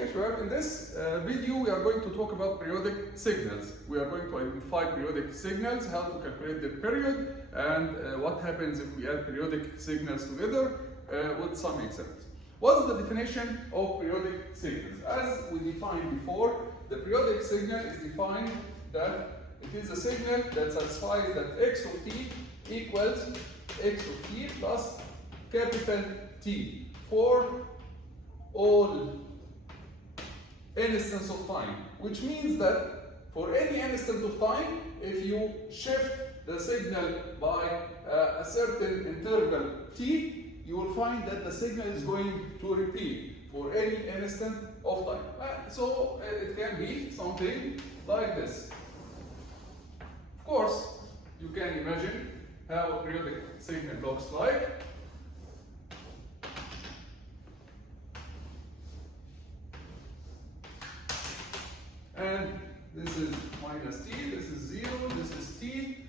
Okay, Shwab, in this video we are going to talk about periodic signals. We are going to identify periodic signals, how to calculate the period, and what happens if we add periodic signals together with some examples. What's the definition of periodic signals? As we defined before, the periodic signal is defined that it is a signal that satisfies that x of t equals x of t plus capital T for all instance of time, which means that for any instant of time, if you shift the signal by a certain interval t, you will find that the signal is going to repeat for any instant of time. So it can be something like this. Of course, you can imagine how a periodic signal looks like. And this is minus t, this is 0, this is t,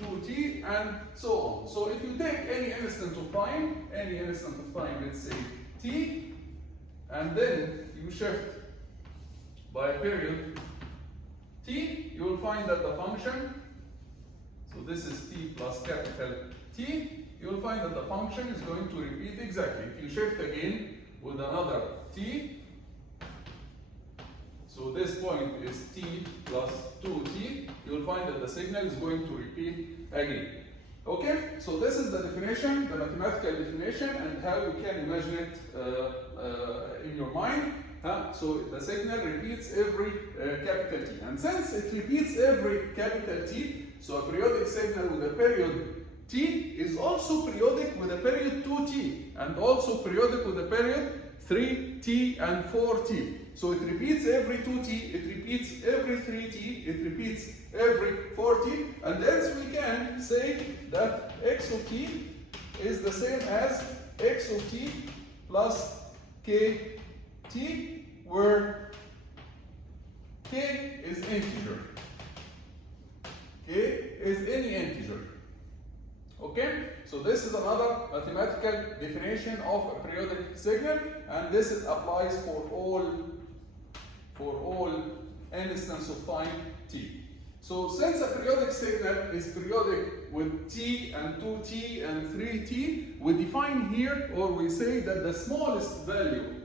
2t, and so on. So if you take any instant of time, let's say t, and then you shift by a period t, you will find that the function, so this is t plus capital T, you will find that the function is going to repeat exactly. If you shift again with another t, so this point is t plus 2t, you will find that the signal is going to repeat again. Okay, so this is the definition, the mathematical definition, and how you can imagine it in your mind. So the signal repeats every capital T. And since it repeats every capital T, so a periodic signal with a period T is also periodic with a period 2t, and also periodic with a period 3t and 4t. So it repeats every 2t, it repeats every 3t, it repeats every 4t, and thence we can say that x of t is the same as x of t plus kt, where k is integer. K is any integer. Okay, so this is another mathematical definition of a periodic signal, and this applies for all instance of time t. So since a periodic signal is periodic with t and 2t and 3t, we define here, or we say that the smallest value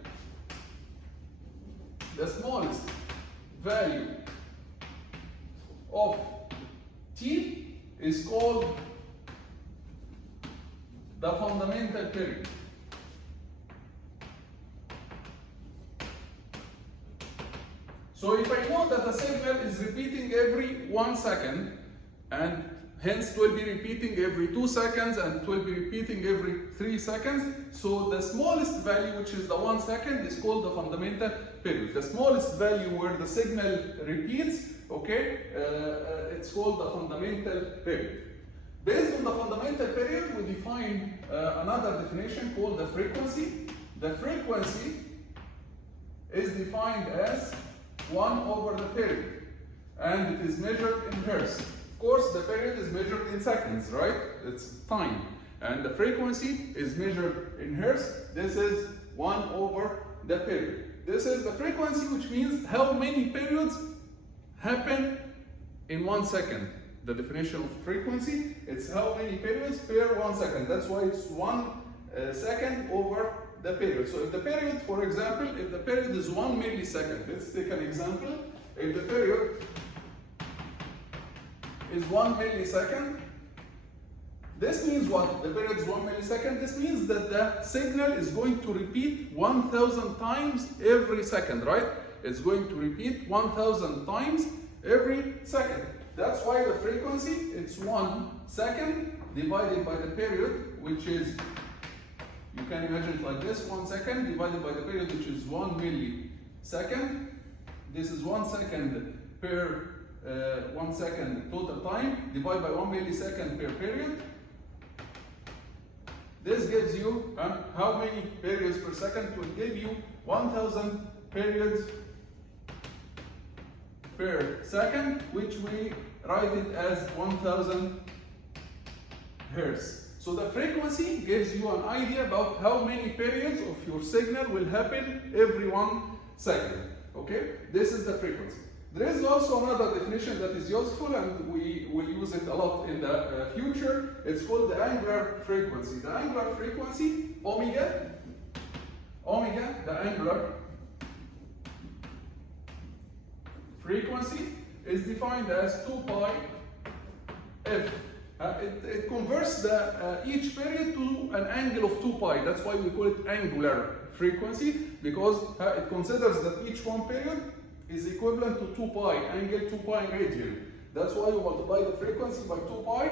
of t is called the fundamental period. So if I know that a signal is repeating every 1 second, and hence it will be repeating every 2 seconds, and it will be repeating every 3 seconds, so the smallest value, which is the 1 second, is called the fundamental period. The smallest value where the signal repeats, okay, it's called the fundamental period. Based on the fundamental period, we define another definition called the frequency. The frequency is defined as 1 over the period, and it is measured in hertz. Of course, the period is measured in seconds, right? It's time. And the frequency is measured in hertz. This is 1 over the period. This is the frequency, which means how many periods happen in 1 second. The definition of frequency, it's how many periods per 1 second. That's why it's 1 second over the period. So if the period, for example, if the period is 1 millisecond, let's take an example. If the period is 1 millisecond, this means what? The period is 1 millisecond. This means that the signal is going to repeat 1,000 times every second, right? It's going to repeat 1,000 times every second. That's why the frequency, it's 1 second divided by the period, which is, you can imagine it like this, 1 second divided by the period, which is 1 millisecond. This is 1 second per 1 second total time, divided by 1 millisecond per period. This gives you how many periods per second. It will give you 1,000 periods per second, which we write it as 1,000 hertz. So the frequency gives you an idea about how many periods of your signal will happen every 1 second. Okay, this is the frequency. There is also another definition that is useful, and we will use it a lot in the future. It's called the angular frequency. The angular frequency, omega, the angular frequency is defined as 2 pi f. It converts each period to an angle of 2 pi. That's why we call it angular frequency, because it considers that each one period is equivalent to 2 pi, angle 2 pi radian. That's why we multiply the frequency by 2 pi,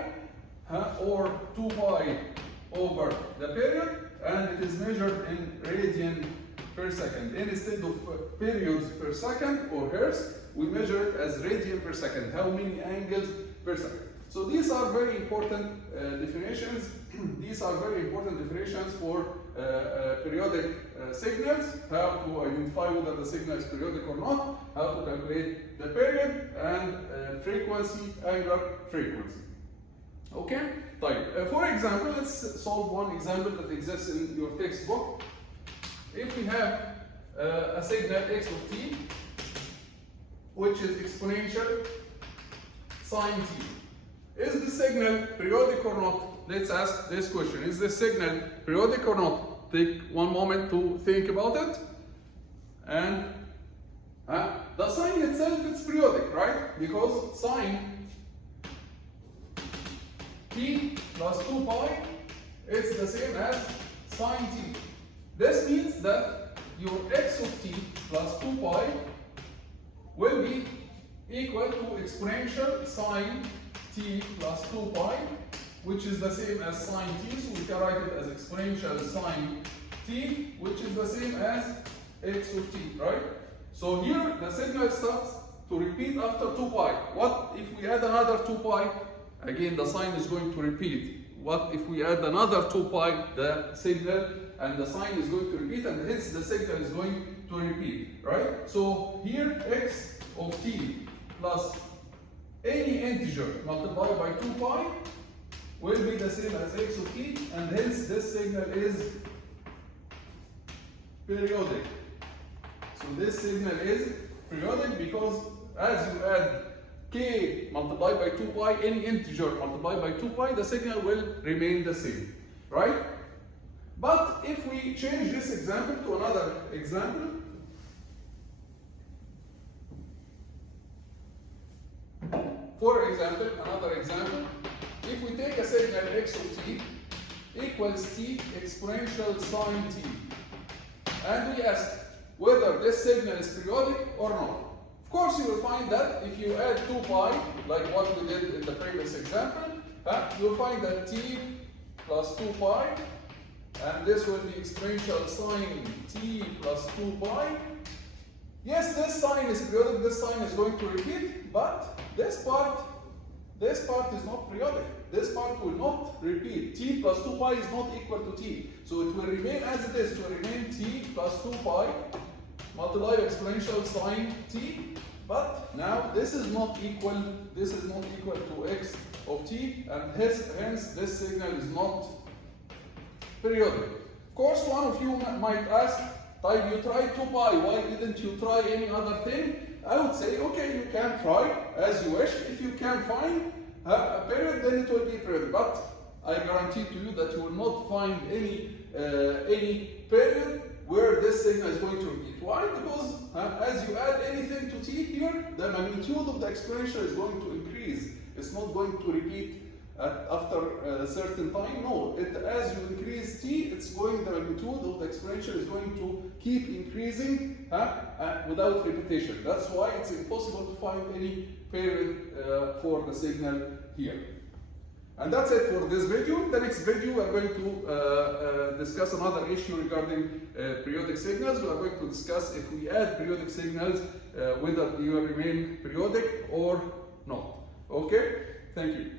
or 2 pi over the period, and it is measured in radian per second. Instead of periods per second or hertz, we measure it as radian per second, how many angles per second. So these are very important definitions. These are very important definitions for periodic signals, how to identify whether the signal is periodic or not, how to calculate the period, and frequency, angular frequency. Okay? For example, let's solve one example that exists in your textbook. If we have a signal x of t, which is exponential sine t. Is the signal periodic or not? Let's ask this question. Is the signal periodic or not? Take one moment to think about it. And the sine itself is periodic, right? Because sine t plus 2 pi is the same as sine t. This means that your x of t plus 2 pi will be equal to exponential sine t plus 2 pi, which is the same as sine t, so we can write it as exponential sine t, which is the same as x of t, right? So here the signal starts to repeat after 2 pi. What if we add another 2 pi? Again, the sine is going to repeat. What if we add another 2 pi? The signal and the sine is going to repeat, and hence the signal is going to repeat, right? So here x of t plus any integer multiplied by 2 pi will be the same as x of t, and hence this signal is periodic. So this signal is periodic because as you add k multiplied by 2 pi, any integer multiplied by 2 pi, the signal will remain the same, right? But if we change this example to another example, for example, another example, if we take a signal x of t equals t exponential sine t, and we ask whether this signal is periodic or not. Of course, you will find that if you add 2 pi, like what we did in the previous example, you'll find that t plus 2 pi, and this will be exponential sine t plus 2 pi. Yes, this sign is periodic, this sign is going to repeat, but this part is not periodic. This part will not repeat. T plus 2 pi is not equal to t. So it will remain as it is. It will remain t plus 2 pi multiplied by exponential sine t. But now this is not equal to x of t, and hence this signal is not periodic. Of course, one of you might ask, you tried 2 pi, why didn't you try any other thing? I would say, okay, you can try as you wish. If you can find a period, then it will be period. But I guarantee to you that you will not find any period where this signal is going to repeat. Why? Because as you add anything to t here, the magnitude of the exponential is going to increase. It's not going to repeat after a certain time. No, as you increase t, the magnitude of the exponential is going to keep increasing without repetition. That's why it's impossible to find any period for the signal here. And that's it for this video. In the next video, we are going to discuss another issue regarding periodic signals. We are going to discuss if we add periodic signals, whether they will remain periodic or not. Okay? Thank you.